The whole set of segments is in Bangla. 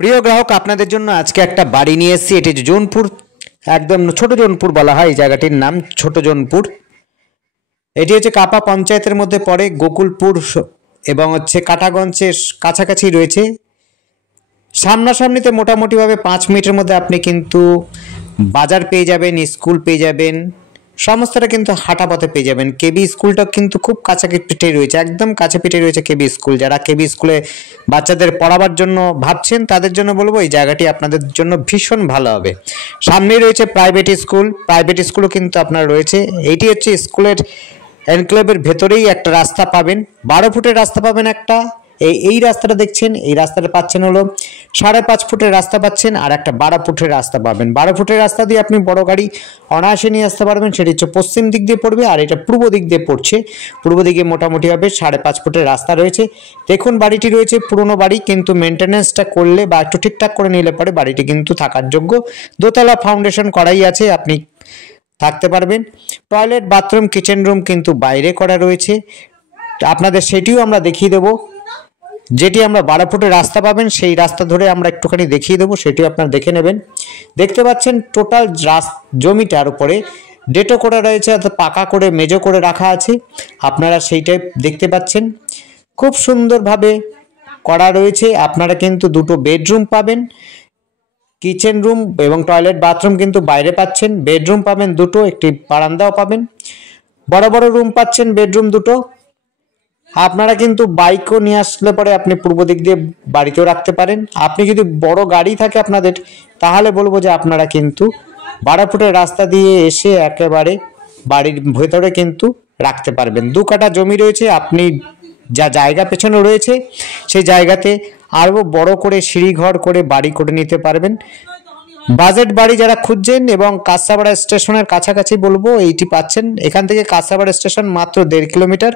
প্রিয় গ্রাহক, আপনাদের জন্য আজকে একটা বাড়ি নিয়ে এসেছি। এটি জোনপুর, একদম ছোট জোনপুর বলা হয় এই জায়গাটির নাম, ছোট জোনপুর। এটি হচ্ছে কাপা পঞ্চায়েতের মধ্যে পড়ে, গোকুলপুর এবং কাটাগঞ্জের কাছাকাছি রয়েছে। সামনাসামনিতে মোটামুটিভাবে 5 মিনিটের মধ্যে আপনি কিন্তু বাজার পেয়ে যাবেন, স্কুল পেয়ে যাবেন, সমস্তটা কিন্তু হাঁটা পথে পেয়ে যাবেন। কেবি স্কুলটা কিন্তু খুব কাছে পিঠে রয়েছে, একদম কাছে পিঠে রয়েছে কেবি স্কুল। যারা কেবি স্কুলে বাচ্চাদের পড়াবার জন্য ভাবছেন তাদের জন্য বলবো এই জায়গাটি আপনাদের জন্য ভীষণ ভালো হবে। সামনেই রয়েছে প্রাইভেট স্কুল, প্রাইভেট স্কুলও কিন্তু আপনার রয়েছে। এইটি হচ্ছে স্কুলের এনক্লেভের ভেতরেই একটা রাস্তা পাবেন, 12 ফুটের রাস্তা পাবেন একটা। এই রাস্তাটা দেখছেন, এই রাস্তাটা পাচ্ছেন হলো 5.5 ফুটের রাস্তা পাচ্ছেন, আর একটা 12 ফুটের রাস্তা পাবেন। 12 ফুটের রাস্তা দিয়ে আপনি বড় গাড়ি অনায়াসে নিয়ে আসতে পারবেন। সেটি হচ্ছে পশ্চিম দিক দিয়ে পড়বে, আর এটা পূর্ব দিক দিয়ে পড়ছে। পূর্ব দিকে মোটামুটিভাবে 5.5 ফুটের রাস্তা রয়েছে। দেখুন, বাড়িটি রয়েছে পুরনো বাড়ি, কিন্তু মেনটেন্যান্সটা করলে বা একটু ঠিকঠাক করে নিলে পরে বাড়িটি কিন্তু থাকার যোগ্য। দোতলা ফাউন্ডেশন করাই আছে, আপনি থাকতে পারবেন। টয়লেট, বাথরুম, কিচেন রুম কিন্তু বাইরে করা রয়েছে, আপনাদের সেটিও আমরা দেখিয়ে দেবো। যেটি আমরা 12 ফুটের রাস্তা পাবেন, সেই রাস্তা ধরে আমরা একটুখানি দেখিয়ে দেবো, সেটিও আপনারা দেখে নেবেন। দেখতে পাচ্ছেন টোটাল জমিটার উপরে ডেটো করা রয়েছে, অর্থাৎ পাকা করে মেজো করে রাখা আছে। আপনারা সেইটাই দেখতে পাচ্ছেন, খুব সুন্দরভাবে করা রয়েছে। আপনারা কিন্তু দুটো বেডরুম পাবেন, কিচেন রুম এবং টয়লেট বাথরুম কিন্তু বাইরে পাচ্ছেন। বেডরুম পাবেন দুটো, একটি বারান্দাও পাবেন। বড় বড় রুম পাচ্ছেন, বেডরুম দুটো। আপনারা কিন্তু বাইকও নিয়ে আসলে পরে আপনি পূর্ব দিক দিয়ে বাড়িতেও রাখতে পারেন। আপনি যদি বড় গাড়ি থাকে আপনাদের, তাহলে বলবো যে আপনারা কিন্তু 12 ফুটের রাস্তা দিয়ে এসে একেবারে বাড়ির ভেতরে কিন্তু রাখতে পারবেন। 2 কাঠা জমি রয়েছে, আপনি যা জায়গা পেছনে রয়েছে সেই জায়গাতে আরও বড় করে সিঁড়িঘর করে বাড়ি করে নিতে পারবেন। বাজেট বাড়ি যারা খুঁজছেন এবং কাঁচরাপাড়া স্টেশনের কাছাকাছি বলবো এইটি পাচ্ছেন। এখান থেকে কাঁচরাপাড়া স্টেশন মাত্র 1.5 কিলোমিটার,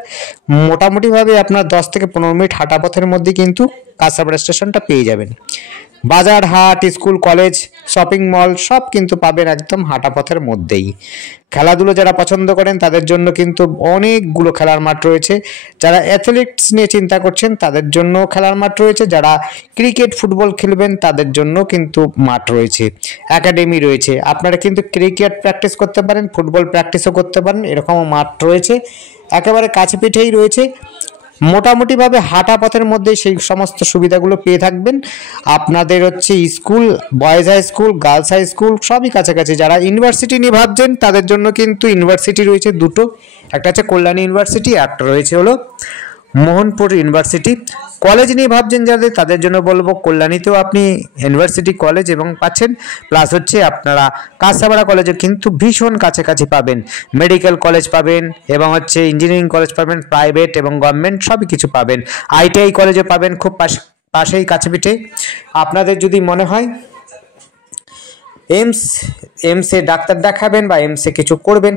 মোটামুটিভাবে আপনার 10 থেকে 15 মিনিট হাঁটা পথের মধ্যে কিন্তু কাঁচরাপাড়া স্টেশনটা পেয়ে যাবেন। বাজার, হাট, স্কুল, কলেজ, শপিং মল সব কিন্তু পাবেন একদম হাঁটা পথের মধ্যেই। খেলাধুলো যারা পছন্দ করেন তাদের জন্য কিন্তু অনেকগুলো খেলার মাঠ রয়েছে। যারা অ্যাথলেটিক্স নিয়ে চিন্তা করছেন তাদের জন্য খেলার মাঠ রয়েছে। যারা ক্রিকেট, ফুটবল খেলবেন তাদের জন্য কিন্তু মাঠ রয়েছে, একাডেমি রয়েছে। আপনারা কিন্তু ক্রিকেট প্র্যাকটিস করতে পারেন, ফুটবল প্র্যাকটিসও করতে পারেন, এরকমও মাঠ রয়েছে। একেবারে কাছে পিঠেই রয়েছে, মোটামুটিভাবে হাঁটা পথের মধ্যে সেই সমস্ত সুবিধাগুলো পেয়ে থাকবেন। আপনাদের school, boys high school, girls high school সবই কাছাকাছি। যারা ইউনিভার্সিটি নিয়ে ভাবছেন তাদের জন্য কিন্তু ইউনিভার্সিটি রয়েছে দুটো, একটা হচ্ছে কল্যাণী ইউনিভার্সিটি, একটা রয়েছে হলো মোহনপুর ইউনিভার্সিটি। কলেজ নিয়ে ভাবছেন যাদের, তাদের জন্য বলবো কল্যাণীতেও আপনি ইউনিভার্সিটি কলেজ এবং পাচ্ছেন, প্লাস আপনারা কাঁচরাপাড়া কলেজে কিন্তু ভীষণ কাছাকাছি পাবেন। মেডিকেল কলেজ পাবেন এবং ইঞ্জিনিয়ারিং কলেজ পাবেন, প্রাইভেট এবং গভর্নমেন্ট সবই কিছু পাবেন। আইটিআই কলেজও পাবেন খুব পাশেই কাছে পিঠে। আপনাদের যদি মনে হয় এমসে ডাক্তার দেখাবেন বা এমসে কিছু করবেন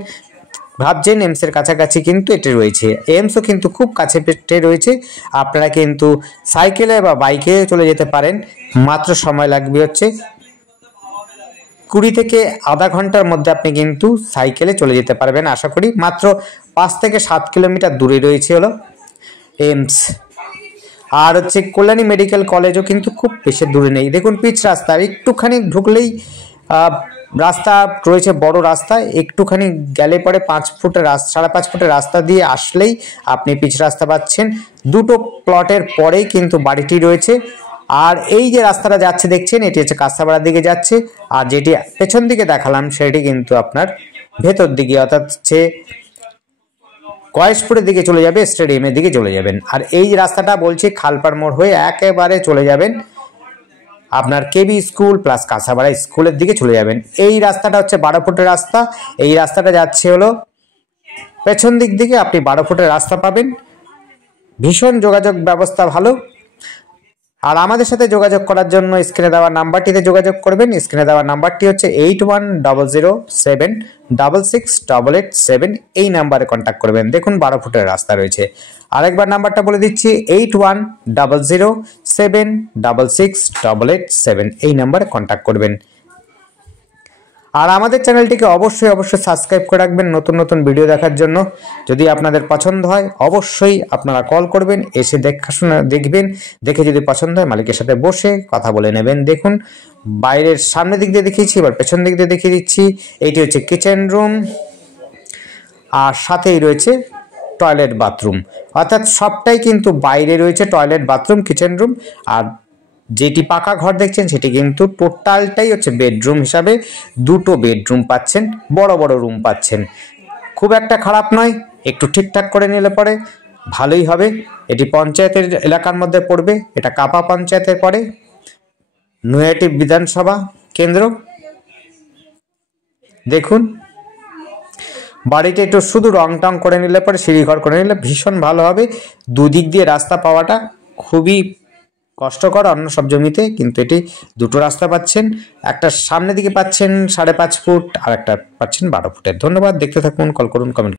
ভাবছেন, এমসের কাছাকাছি কিন্তু এটি রয়েছে। এমসও কিন্তু খুব কাছে পিঠে রয়েছে। আপনারা কিন্তু সাইকেলে বা বাইকে চলে যেতে পারেন, মাত্র সময় লাগবে 20 থেকে আধা ঘন্টার মধ্যে আপনি কিন্তু সাইকেলে চলে যেতে পারবেন আশা করি। মাত্র 5 থেকে 7 কিলোমিটার দূরে রয়েছে হলো এমস। আর কল্যাণী মেডিকেল কলেজও কিন্তু খুব বেশি দূরে নেই। দেখুন, পিচ রাস্তা, একটুখানি ঢুকলেই রাস্তা রয়েছে, বড় রাস্তা। একটুখানি গেলে পরে 5 ফুটের 5.5 ফুটের রাস্তা দিয়ে আসলেই আপনি পিচ রাস্তা পাচ্ছেন। দুটো প্লটের পরেই কিন্তু বাড়িটি রয়েছে। আর এই যে রাস্তাটা যাচ্ছে দেখছেন, এটি কাঁচরাপাড়ার দিকে যাচ্ছে, আর যেটি পেছন দিকে দেখালাম সেটি কিন্তু আপনার ভেতর দিকে, অর্থাৎ গয়েশপুরের দিকে চলে যাবে, স্টেডিয়ামের দিকে চলে যাবেন। আর এই রাস্তাটা বলছি খালপাড় মোড় হয়ে একেবারে চলে যাবেন আপনার কেবি স্কুল প্লাস কাঁচরাপাড়া স্কুলের দিকে চলে যাবেন। এই রাস্তাটা 12 ফুটের রাস্তা। এই রাস্তাটা যাচ্ছে হলো পেছন দিক থেকে, আপনি 12 ফুটের রাস্তা পাবেন। ভীষণ যোগাযোগ ব্যবস্থা ভালো। আর আমাদের সাথে যোগাযোগ করার জন্য স্ক্রিনে দেওয়া নাম্বারটিতে যোগাযোগ করবেন। স্ক্রিনে দেওয়া নাম্বারটি 8100768887। এই নাম্বারে কন্ট্যাক্ট করবেন। দেখুন, 12 ফুটের রাস্তা রয়েছে। আরেকবার নাম্বারটা বলে দিচ্ছি, 8100768887। এই নাম্বারে কন্ট্যাক্ট করবেন। আর আমাদের চ্যানেলটিকে অবশ্যই সাবস্ক্রাইব করে রাখবেন নতুন নতুন ভিডিও দেখার জন্য। যদি আপনাদের পছন্দ হয় অবশ্যই আপনারা কল করবেন, এসে দেখবেন, দেখে যদি পছন্দ হয় মালিকের সাথে বসে কথা বলে নেবেন। দেখুন বাইরের সামনের দিক দিয়ে দেখিয়েছি, এবার পেছন দিক দিয়ে দেখিয়ে দিচ্ছি। এইটি হচ্ছে কিচেন রুম, আর সাথেই রয়েছে টয়লেট বাথরুম, অর্থাৎ সবটাই কিন্তু বাইরে রয়েছে টয়লেট বাথরুম কিচেন রুম। আর যেটি পাকা ঘর দেখছেন সেটি কিন্তু টোটালটাই হচ্ছে বেডরুম হিসাবে, দুটো বেডরুম পাচ্ছেন, বড় বড় রুম পাচ্ছেন। খুব একটা খারাপ নয়, একটু ঠিকঠাক করে নিলে পরে ভালোই হবে। এটি পঞ্চায়েতের এলাকার মধ্যে পড়বে, এটা কাপা পঞ্চায়েতের পড়ে, নৈহাটি বিধানসভা কেন্দ্র। দেখুন বাড়িটা একটু শুধু রং টং করে নিলে পরে, সিঁড়িঘর করে নিলে ভীষণ ভালো হবে। দুদিক দিয়ে রাস্তা পাওয়াটা খুবই কষ্টকর অন্য সব জমিতে, কিন্তু এটি দুটো রাস্তা পাচ্ছেন, একটা সামনের দিকে পাচ্ছেন 5.5 ফুট আর একটা পাচ্ছেন 12 ফুটের। ধন্যবাদ, দেখতে থাকুন, কল করুন, কমেন্ট